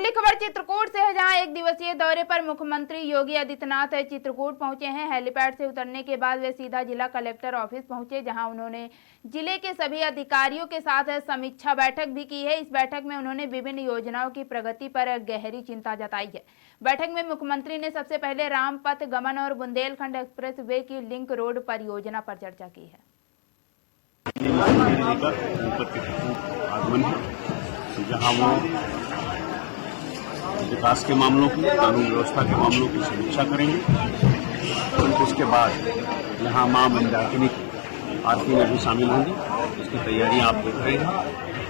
अगली खबर चित्रकूट से है, जहां एक दिवसीय दौरे पर मुख्यमंत्री योगी आदित्यनाथ चित्रकूट पहुंचे हैं। हेलीपैड से उतरने के बाद वे सीधा जिला कलेक्टर ऑफिस पहुंचे, जहां उन्होंने जिले के सभी अधिकारियों के साथ समीक्षा बैठक भी की है। इस बैठक में उन्होंने विभिन्न योजनाओं की प्रगति पर गहरी चिंता जताई है। बैठक में मुख्यमंत्री ने सबसे पहले रामपथ गमन और बुंदेलखंड एक्सप्रेस वे की लिंक रोड परियोजना पर चर्चा की है। जहां वो विकास के मामलों की, कानून व्यवस्था के मामलों की समीक्षा करेंगे और उसके बाद यहाँ मां मंदाकिनी की आरती में भी शामिल होंगी। इसकी तैयारियां आप देख रहे हैं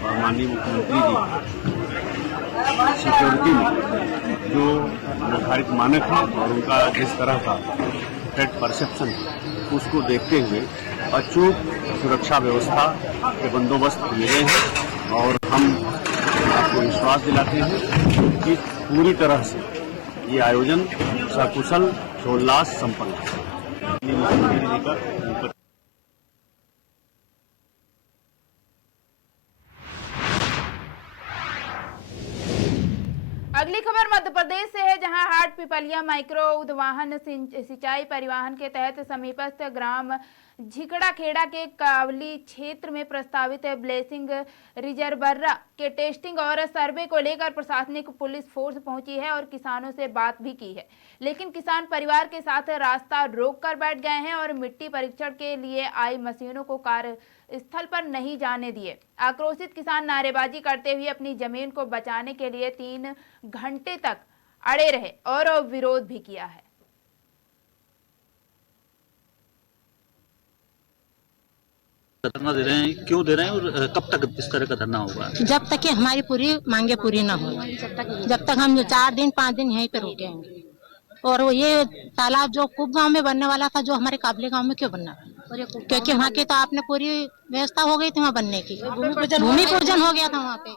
और माननीय मुख्यमंत्री जी सिक्योरिटी में जो निर्धारित मानक है और उनका जिस तरह का थ्रेट परसेप्शन है उसको देखते हुए अचूक सुरक्षा व्यवस्था के बंदोबस्त किए गए हैं और हम आपको विश्वास दिलाते हैं कि पूरी तरह से ये आयोजन सकुशल सोल्लास संपन्न है। अगली खबर मध्य प्रदेश से है, जहां हाट पिपलिया माइक्रो उद्वहन सिंचाई परिवहन के तहत समीपस्थ ग्राम झिकड़ा खेड़ा के कावली क्षेत्र में प्रस्तावित ब्लेसिंग रिजर्वरा के टेस्टिंग और सर्वे को लेकर प्रशासनिक पुलिस फोर्स पहुंची है और किसानों से बात भी की है, लेकिन किसान परिवार के साथ रास्ता रोक कर बैठ गए हैं और मिट्टी परीक्षण के लिए आई मशीनों को कार्यस्थल पर नहीं जाने दिए। आक्रोशित किसान नारेबाजी करते हुए अपनी जमीन को बचाने के लिए 3 घंटे तक अड़े रहे और विरोध भी किया है। धरना दे रहे हैं, क्यों दे रहे हैं और कब तक इस तरह का धरना होगा? जब तक कि हमारी पूरी मांगे पूरी ना हो, जब तक हम 4 दिन 5 दिन यहीं पे रुकेंगे। और ये तालाब जो कुब गांव में बनने वाला था, जो हमारे काबले गांव में क्यों बनना? क्योंकि वहाँ की तो आपने पूरी व्यवस्था हो गई थी वहाँ बनने की, भूमि पूजन हो गया था वहाँ पे।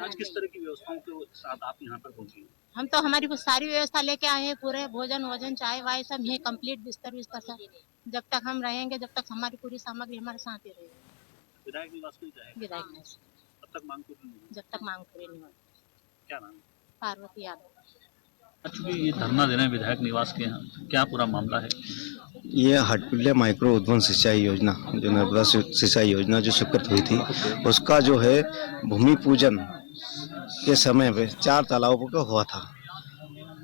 आज किस तरह की व्यवस्थाओं के साथ आप यहाँ पर पहुँची? हम तो हमारी सारी व्यवस्था लेके आए हैं, पूरे भोजन वोजन चाय वाय सब यही कंप्लीट, बिस्तर सब। जब तक हम रहेंगे, जब तक हमारी पूरी सामग्री हमारे साथ ही रहेगी। विधायक निवास में जाएंगे? विधायक निवास तब तक मांग पूरी नहीं होगी? जब तक मांग पूरी नहीं होगी। क्या नाम? पार्वती यादव। अच्छा, ये धरना दे रहे हैं विधायक निवास के यहाँ, क्या पूरा मामला है? ये हटपिल्ले माइक्रो उद्वहन सिंचाई योजना, जो नर्मदा सिंचाई योजना जो स्वीकृत हुई थी, उसका जो है भूमि पूजन के समय पे 4 तालाबों का हुआ था।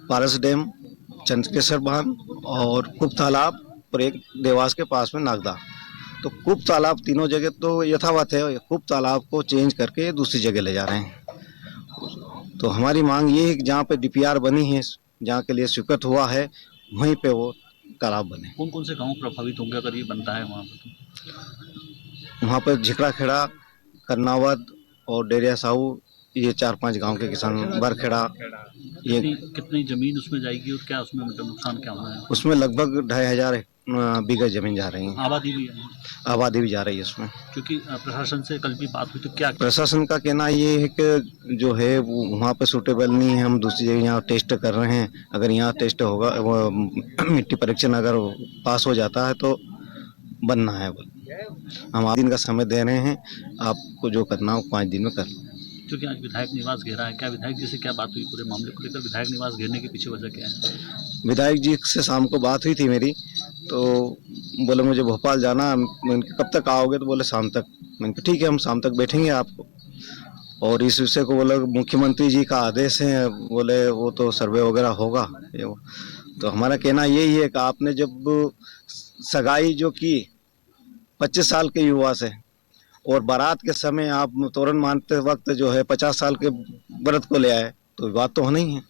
पारस डैम, चंद्रकेश्वर बांध और कुप तालाब और एक देवास के पास में नागदा। तो कुप तालाब तीनों जगह तो यथावत है, कुप तालाब को चेंज करके दूसरी जगह ले जा रहे हैं। तो हमारी मांग ये है कि जहाँ पे डीपीआर बनी है, जहाँ के लिए स्वीकृत हुआ है, वहीं पे वो तालाब बने। कौन कौन से गांव प्रभावित होंगे अगर ये बनता है वहाँ पर? वहाँ पर झिकड़ा खेड़ा, करनावद और डेरिया साहू, ये 4-5 गांव के किसान, बरखेड़ा। ये कितनी जमीन उसमें जाएगी और क्या उसमें मतलब नुकसान क्या होना है? उसमें लगभग 2500 बीघा जमीन जा रही है। आबादी भी है? आबादी भी जा रही है उसमें। क्योंकि प्रशासन से कल भी बात हुई तो क्या? प्रशासन का कहना ये है कि जो है वो वहाँ पे सूटेबल नहीं है, हम दूसरी जगह यहाँ टेस्ट कर रहे हैं। अगर यहाँ टेस्ट होगा, वो मिट्टी परीक्षण अगर पास हो जाता है तो बनना है। हम 8 दिन का समय दे रहे हैं, आपको जो करना हो 5 दिन में कर लो। क्योंकि आज विधायक निवास घेरा है, क्या विधायक जी से क्या बात हुई पूरे मामले को लेकर? विधायक निवास घेरने के पीछे वजह क्या है? विधायक जी से शाम को बात हुई थी मेरी, तो बोले मुझे भोपाल जाना। मैं कब तक आओगे? तो बोले शाम तक। मैंने कहा ठीक है, हम शाम तक बैठेंगे आपको। और इस विषय को बोले मुख्यमंत्री जी का आदेश है, बोले वो तो सर्वे वगैरह होगा। तो हमारा कहना यही है कि आपने जब सगाई जो की 25 साल के युवा से, और बारात के समय आप तोरण मानते वक्त जो है 50 साल के व्रत को ले आए, तो बात तो होना ही है।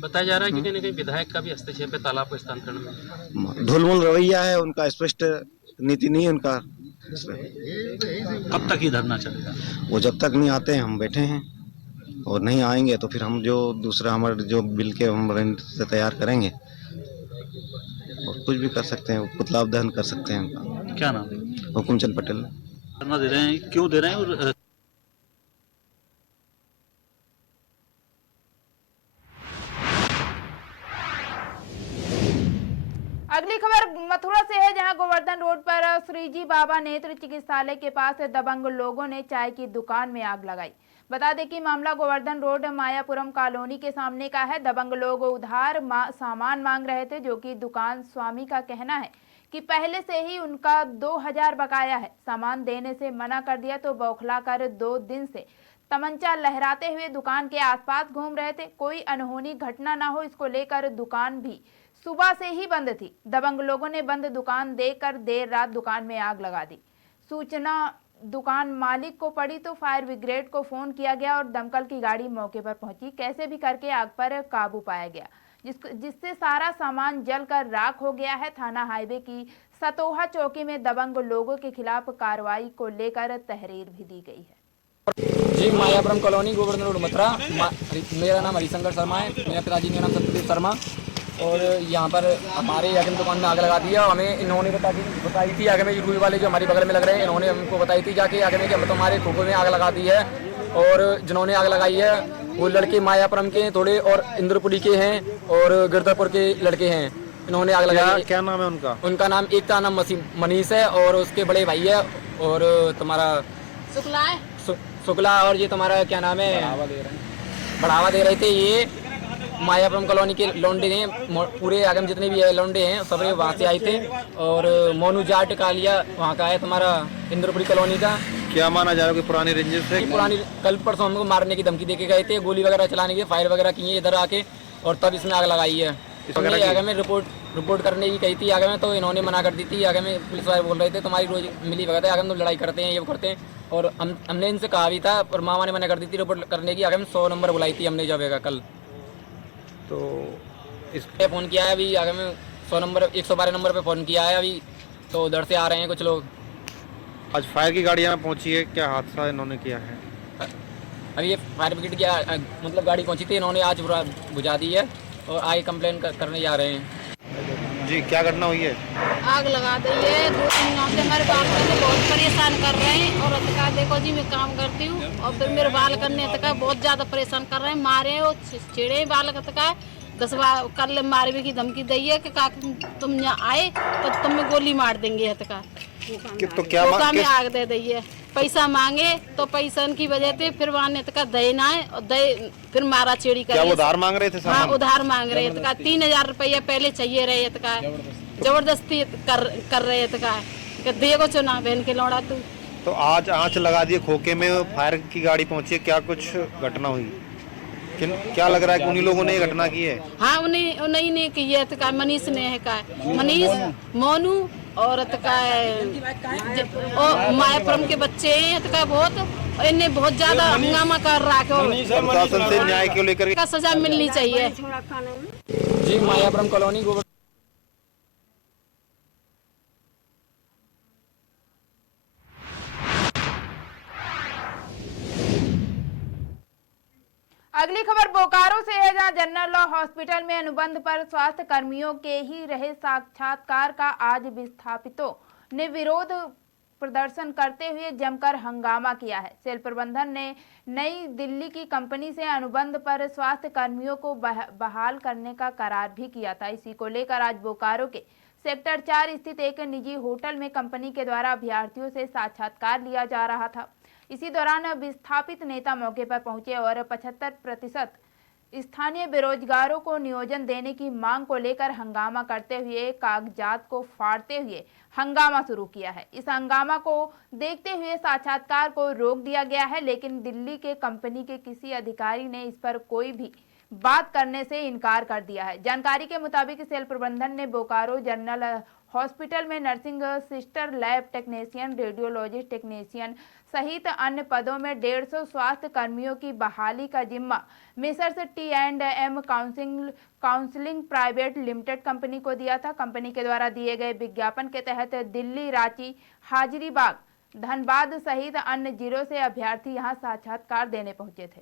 बताया जा रहा है कि कहीं ना कहीं विधायक का भी हस्तक्षेप है तालाब को स्थानांतरण में। ढुलमुल रवैया है उनका, स्पष्ट नीति नहीं है उनका। कब तक ये धरना चलेगा? वो जब तक नहीं आते हैं हम बैठे हैं, और नहीं आएंगे तो फिर हम जो दूसरा हमारे जो बिल के हम से तैयार करेंगे, और कुछ भी कर सकते हैं, पुतला दहन कर सकते हैं उनका। क्या नाम है? हुकुमचंद पटेल। धरना दे रहे हैं, क्यों दे रहे हैं और अगली खबर मथुरा से है, जहां गोवर्धन रोड पर श्रीजी बाबा नेत्र चिकित्सालय के पास दबंग लोगों ने चाय की दुकान में आग लगाई। बता दें कि मामला गोवर्धन रोड मायापुरम कॉलोनी के सामने का है। दबंग लोग उधार सामान मांग रहे थे, जो कि दुकान स्वामी का कहना है कि पहले से ही उनका 2000 बकाया है। सामान देने से मना कर दिया तो बौखलाकर 2 दिन से तमंचा लहराते हुए दुकान के आसपास घूम रहे थे। कोई अनहोनी घटना ना हो, इसको लेकर दुकान भी सुबह से ही बंद थी। दबंग लोगों ने बंद दुकान देखकर देर रात दुकान में आग लगा दी। सूचना दुकान मालिक को पड़ी तो फायर ब्रिगेड को फोन किया गया और दमकल की गाड़ी मौके पर पहुंची। कैसे भी करके आग पर काबू पाया गया, जिससे सारा सामान जलकर राख हो गया है। थाना हाईवे की सतोहा चौकी में दबंग लोगों के खिलाफ कार्रवाई को लेकर तहरीर भी दी गई है। जी, मायापुरम कॉलोनी गोवर्धन रोड मथुरा। मेरा नाम हरिशंकर शर्मा है, मेरे पिताजी का नाम सत्यदेव शर्मा। और यहाँ पर हमारे अगम दुकान में आग लगा दी है। हमें इन्होंने बताई थी आगे में यूपी वाले जो हमारे बगल में लग रहे हैं, इन्होंने हमको बताई थी जाके आगे में कि तो हमारे खोखो में आग लगा दी है। और जिन्होंने आग लगाई है वो लड़के मायापुरम के थोड़े और इंद्रपुरी के हैं और गिरधापुर के लड़के हैं। इन्होंने आग लगाई। क्या नाम है उनका? उनका नाम, एक का नाम मनीष है और उसके बड़े भाई है और तुम्हारा शुक्ला और ये तुम्हारा क्या नाम है, बढ़ावा दे रहे थे। ये मायापुरम कॉलोनी के लौंडे हैं, पूरे आगम जितने भी है लौंडे हैं सब वहाँ से आए थे। और मोनू जाट कालिया वहाँ का है तुम्हारा इंद्रपुरी कॉलोनी का। क्या माना जा रहा है कि पुरानी रेंजेस से? पुरानी कल परसों हमको मारने की धमकी देके गए थे, गोली वगैरह चलाने की, फायर वगैरह किए इधर आके और तब इसमें आग लगाई है। आगे में रिपोर्ट करने की कही थी आगे में, तो इन्होंने मना कर दी थी। आगे में पुलिस वाले बोल रहे थे तुम्हारी रोज मिली भगत है, आगे में तो लड़ाई करते हैं, ये करते हैं। और हमने इनसे कहा भी था पर मामा ने मना कर दी थी रिपोर्ट करने की। आगे में 100 नंबर बुलाई थी हमने जब कल, तो इस फ़ोन किया है अभी। आगे में 100 नंबर 112 नंबर पे फ़ोन किया है अभी, तो उधर से आ रहे हैं कुछ लोग। आज फायर की गाड़ी यहाँ पहुँची है, क्या हादसा इन्होंने किया है? अभी ये फायर ब्रिगेड की मतलब गाड़ी पहुँची थी, इन्होंने आज बुझा दी है और आगे कंप्लेन करने जा रहे हैं। जी, क्या घटना हुई है? आग लगा दी है। 2-3 गाँव से हमारे बाल करने बहुत परेशान कर रहे हैं। और अतका देखो जी, मैं काम करती हूँ और फिर मेरे बाल करने अतका बहुत ज़्यादा परेशान कर रहे हैं। मारे और छेड़े बाल अतका 10 बार कर मारने की धमकी दी है कि तुम यहाँ आए तो तुम्हें गोली मार देंगे। अतका तो क्या में आग दे दी है। पैसा मांगे तो पैसा की वजह से फिर वहाँ ने तक दे ना है और दे फिर मारा चेड़ी कर। क्या वो उधार मांग रहे थे? हाँ, उधार मांग रहे थे। 3000 रुपया पहले चाहिए रहे तका, जबरदस्ती कर रहे तका, देखो चुना बहन के लौड़ा तू। तो आज आंच लगा दिए खोखे में, फायर की गाड़ी पहुंची है, क्या कुछ घटना हुई? क्या लग रहा है कि उन्हीं लोगों ने ये घटना की है? हाँ, उन्हीं ने की है तका, मनीष ने है का, मनीष मोनू और मायापुरम के बच्चे हैं तका बहुत। इन्हें बहुत ज्यादा हंगामा कर रहा है। प्रशासन से न्याय को लेकर का सजा मिलनी चाहिए। जी, मायापुरम कॉलोनी अगली खबर बोकारो से है, जहां जनरल हॉस्पिटल में अनुबंध पर स्वास्थ्य कर्मियों के ही रहे साक्षात्कार का आज विस्थापितों ने विरोध प्रदर्शन करते हुए जमकर हंगामा किया है। सेल प्रबंधन ने नई दिल्ली की कंपनी से अनुबंध पर स्वास्थ्य कर्मियों को बहाल करने का करार भी किया था। इसी को लेकर आज बोकारो के सेक्टर 4 स्थित एक निजी होटल में कंपनी के द्वारा अभ्यर्थियों से साक्षात्कार लिया जा रहा था। इसी दौरान विस्थापित नेता मौके पर पहुंचे और 75% स्थानीय बेरोजगारों को नियोजन देने की मांग को लेकर हंगामा करते हुए कागजात को फाड़ते हुए हंगामा शुरू किया है। इस हंगामा को देखते हुए साक्षात्कार को रोक दिया गया है, लेकिन दिल्ली के कंपनी के किसी अधिकारी ने इस पर कोई भी बात करने से इनकार कर दिया है। जानकारी के मुताबिक सेल प्रबंधन ने बोकारो जनरल हॉस्पिटल में nursing sister, lab technician, radiologist technician सहित अन्य पदों में 150 स्वास्थ्य कर्मियों की बहाली का जिम्मा messrs T&M counselling private limited company को दिया था। कंपनी के द्वारा दिए गए विज्ञापन के तहत दिल्ली, रांची, हाजिरीबाग, धनबाद सहित अन्य जिलों से अभ्यर्थी यहां साक्षात्कार देने पहुंचे थे।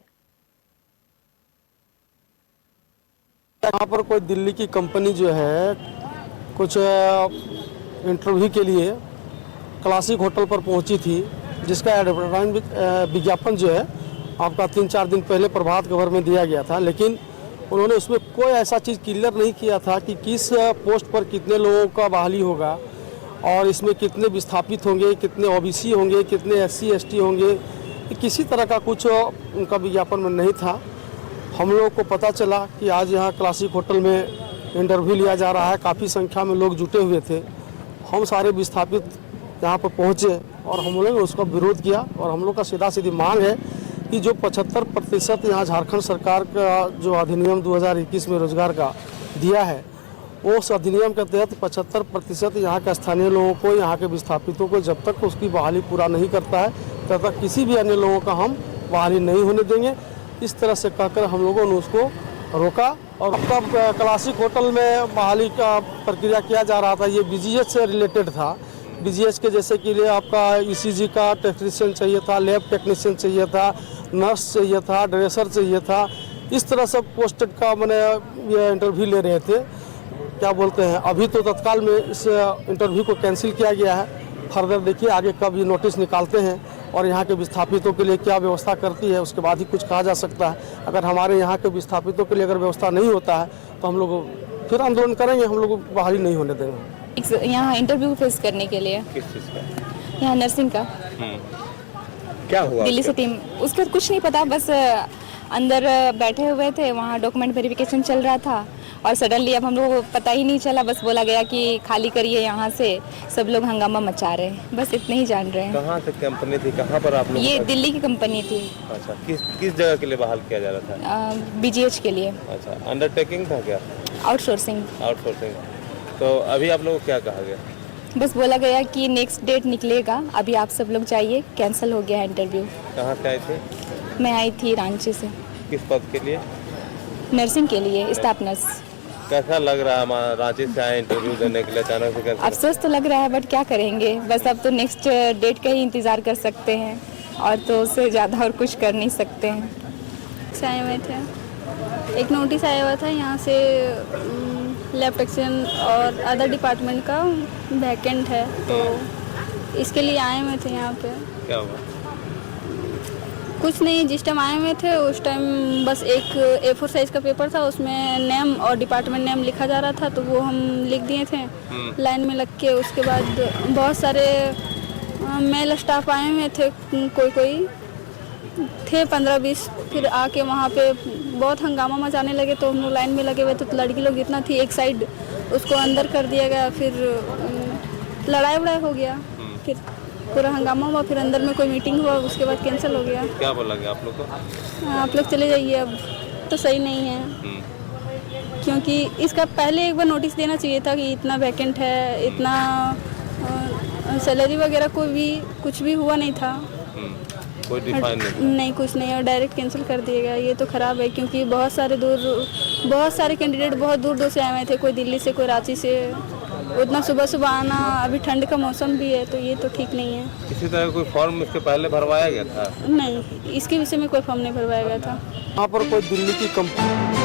यहाँ पर कोई दिल्ली की कंपनी जो है कुछ इंटरव्यू के लिए क्लासिक होटल पर पहुंची थी, जिसका एडवर्टाइजमेंट विज्ञापन जो है आपका 3-4 दिन पहले प्रभात खबर में दिया गया था। लेकिन उन्होंने उसमें कोई ऐसा चीज़ क्लियर नहीं किया था कि किस पोस्ट पर कितने लोगों का बहाली होगा और इसमें कितने विस्थापित होंगे, कितने OBC होंगे, कितने SC ST होंगे, किसी तरह का कुछ उनका विज्ञापन में नहीं था। हम लोग को पता चला कि आज यहाँ क्लासिक होटल में इंटरव्यू लिया जा रहा है, काफ़ी संख्या में लोग जुटे हुए थे। हम सारे विस्थापित यहाँ पर पहुँचे और हम लोगों ने उसका विरोध किया और हम लोग का सीधा सीधी मांग है कि जो 75% यहाँ झारखंड सरकार का जो अधिनियम 2021 में रोजगार का दिया है, उस अधिनियम के तहत 75% यहाँ के स्थानीय लोगों को, यहाँ के विस्थापितों को जब तक उसकी बहाली पूरा नहीं करता है तब तक किसी भी अन्य लोगों का हम बहाली नहीं होने देंगे। इस तरह से कहकर हम लोगों ने उसको रोका। और तब क्लासिक होटल में बहाली का प्रक्रिया किया जा रहा था, ये BGH से रिलेटेड था। BGH के जैसे कि लिए आपका ECG का टेक्नीशियन चाहिए था, लैब टेक्नीशियन चाहिए था, नर्स चाहिए था, ड्रेसर चाहिए था। इस तरह से पोस्टेड का मैंने ये इंटरव्यू ले रहे थे। क्या बोलते हैं, अभी तो तत्काल में इस इंटरव्यू को कैंसिल किया गया है। फर्दर देखिए आगे कब ये नोटिस निकालते हैं और यहाँ के विस्थापितों के लिए क्या व्यवस्था करती है, उसके बाद ही कुछ कहा जा सकता है। अगर हमारे यहाँ के विस्थापितों के लिए अगर व्यवस्था नहीं होता है तो हम लोग फिर आंदोलन करेंगे, हम लोग बहाली नहीं होने देंगे। यहाँ इंटरव्यू फेस करने के लिए। किस चीज़ का? यहाँ नर्सिंग का। क्या हुआ? दिल्ली से टीम, उसका कुछ नहीं पता, बस अंदर बैठे हुए थे, वहाँ डॉक्यूमेंट वेरिफिकेशन चल रहा था और सडनली अब हम लोग को पता ही नहीं चला, बस बोला गया कि खाली करिए यहाँ से। सब लोग हंगामा मचा रहे हैं, बस इतने ही जान रहे हैं। कहाँ से कंपनी थी, कहाँ पर आप लोग? ये दिल्ली की कंपनी थी। अच्छा, किस जगह के लिए बहाल किया जा रहा था? BGH के लिए। अच्छा, अंडरटेकिंग था क्या? आउटसोर्सिंग। तो अभी आप लोगों को क्या कहा गया? बस बोला गया कि नेक्स्ट डेट निकलेगा, अभी आप सब लोग जाइए, कैंसिल हो गया है इंटरव्यू। कहाँ से आए थे? मैं आई थी रांची से। किस पद के लिए? नर्सिंग के लिए, स्टाफ नर्स। कैसा लग रहा है रांची से आए इंटरव्यू देने के लिए अचानक से? कैसे? अफसोस तो लग रहा है, बट क्या करेंगे, बस अब तो नेक्स्ट डेट का ही इंतज़ार कर सकते हैं और तो उससे ज़्यादा और कुछ कर नहीं सकते हैं। से आए हुए थे, एक नोटिस आया हुआ था यहाँ से लैब टेक्नीशियन और अदर डिपार्टमेंट का वैकेंट है, तो इसके लिए आए हुए थे यहाँ पे। क्या हुआ? कुछ नहीं, जिस टाइम आए हुए थे उस टाइम बस एक A4 साइज़ का पेपर था, उसमें नेम और डिपार्टमेंट नेम लिखा जा रहा था, तो वो हम लिख दिए थे लाइन में लग के। उसके बाद बहुत सारे मेल स्टाफ आए हुए थे, कोई थे 15-20, फिर आके वहाँ पे बहुत हंगामा मचाने लगे, तो हम लोग लाइन में लगे हुए थे। तो लड़की लोग इतना थी, एक साइड उसको अंदर कर दिया गया, फिर लड़ाई हो गया, फिर पूरा हंगामा हुआ, फिर अंदर में कोई मीटिंग हुआ, उसके बाद कैंसिल हो गया। क्या बोला गया आप लोग को? आप लोग चले जाइए, अब तो सही नहीं है, क्योंकि इसका पहले एक बार नोटिस देना चाहिए था कि इतना वैकेंट है, इतना सैलरी वगैरह कुछ भी हुआ नहीं था। कोई डिफाइन नहीं, कुछ नहीं, और डायरेक्ट कैंसिल कर दिया गया। ये तो ख़राब है, क्योंकि बहुत सारे कैंडिडेट बहुत दूर से आए हुए थे, कोई दिल्ली से, कोई रांची से। उतना सुबह आना, अभी ठंड का मौसम भी है, तो ये तो ठीक नहीं है। किसी तरह कोई फॉर्म इसके पहले भरवाया गया था? नहीं, इसके विषय में कोई फॉर्म नहीं भरवाया गया था। यहाँ पर कोई दिल्ली की कंपनी